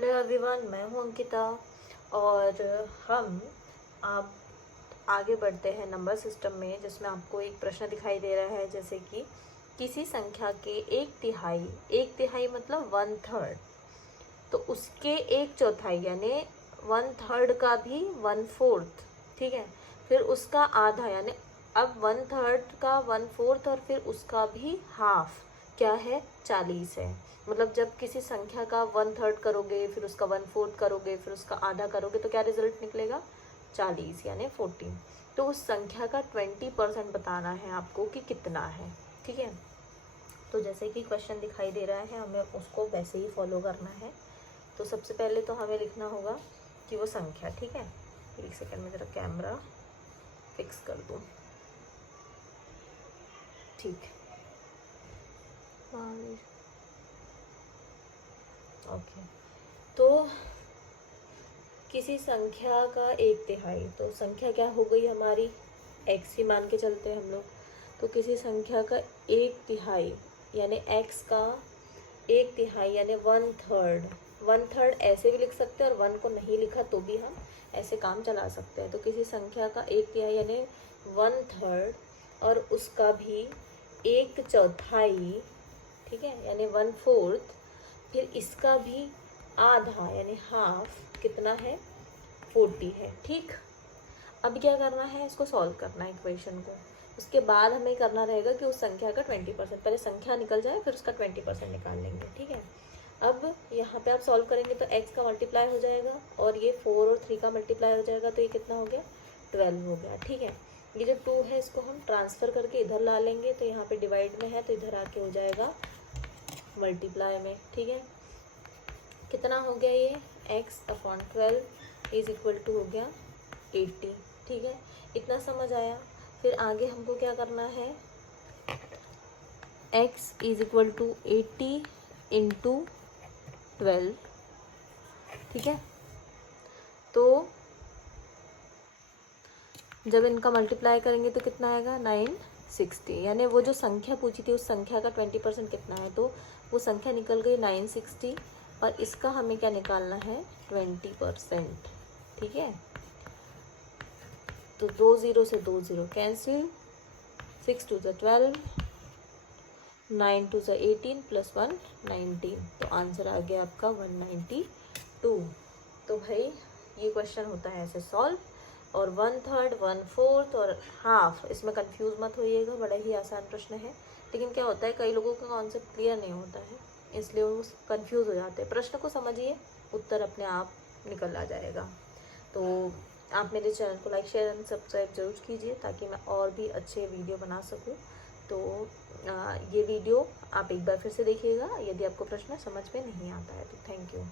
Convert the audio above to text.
Hello everyone, मैं हूं अंकिता और हम आप आगे बढ़ते हैं नंबर सिस्टम में, जिसमें आपको एक प्रश्न दिखाई दे रहा है जैसे कि किसी संख्या के एक तिहाई मतलब 1/3, तो उसके एक चौथाई यानी 1/3 का भी 1/4, ठीक है। फिर उसका आधा यानी अब 1/3 का 1/4 और फिर उसका भी हाफ क्या है, 40 है। मतलब जब किसी संख्या का 1/3 करोगे, फिर उसका 1/4 करोगे, फिर उसका आधा करोगे, तो क्या रिजल्ट निकलेगा, 40 यानी 14। तो उस संख्या का 20% बताना है आपको कि कितना है, ठीक है। तो जैसे कि क्वेश्चन दिखाई दे रहा है, हमें उसको वैसे ही फॉलो करना है। तो सबसे पहले तो हमें लिखना होगा कि वो संख्या, ठीक है। एक सेकंड में जरा कैमरा फिक्स कर दूँ, ठीक है। ओके, तो किसी संख्या का एक तिहाई, तो संख्या क्या हो गई हमारी, x ही मान के चलते हैं हम लोग। तो किसी संख्या का एक तिहाई यानी x का एक तिहाई यानी 1/3, 1/3 ऐसे भी लिख सकते हैं और 1 को नहीं लिखा तो भी हम ऐसे काम चला सकते हैं। तो किसी संख्या का एक तिहाई यानी 1/3 और उसका भी एक चौथाई, ठीक है, यानी 1/4, फिर इसका भी आधा यानी हाफ कितना है, 40 है, ठीक। अब क्या करना है, इसको सॉल्व करना है इक्वेशन को। उसके बाद हमें करना रहेगा कि उस संख्या का 20%, पहले संख्या निकल जाए फिर उसका 20% निकाल लेंगे, ठीक है। अब यहाँ पे आप सॉल्व करेंगे तो x का मल्टीप्लाई हो जाएगा और ये 4 और 3 का मल्टीप्लाई हो जाएगा, तो ये कितना हो गया, 12 हो गया, ठीक है। ये जो 2 है इसको हम ट्रांसफ़र करके इधर ला लेंगे, तो यहाँ पे डिवाइड में है तो इधर आके हो जाएगा मल्टीप्लाई में, ठीक है। कितना हो गया, ये x/12 इज इक्वल टू हो गया 80, ठीक है। इतना समझ आया। फिर आगे हमको क्या करना है, x is equal to 80 into 12, ठीक है। तो जब इनका मल्टीप्लाई करेंगे तो कितना आएगा, 960, यानी वो जो संख्या पूछी थी उस संख्या का 20% कितना है, तो वो संख्या निकल गई 960 और इसका हमें क्या निकालना है, 20%, ठीक है। तो 2 0 से 2 0 कैंसिल, 6 2 12, 9 2 18 प्लस 1 19, तो आंसर आ गया आपका 192। तो भाई ये क्वेश्चन होता है ऐसे सॉल्व, और 1/3 1/4 और हाफ, इसमें कंफ्यूज मत होइएगा, बड़ा ही आसान प्रश्न है। लेकिन क्या होता है, कई लोगों का कॉन्सेप्ट क्लियर नहीं होता है, इसलिए वो कंफ्यूज हो जाते हैं। प्रश्न को समझिए, उत्तर अपने आप निकल आ जाएगा। तो आप मेरे चैनल को लाइक शेयर एंड सब्सक्राइब जरूर कीजिए ताकि मैं और भी अच्छे वीडियो बना सकूं। तो ये वीडियो आप एक बार फिर से देखिएगा यदि आपको प्रश्न समझ में नहीं आता है तो। Thank you.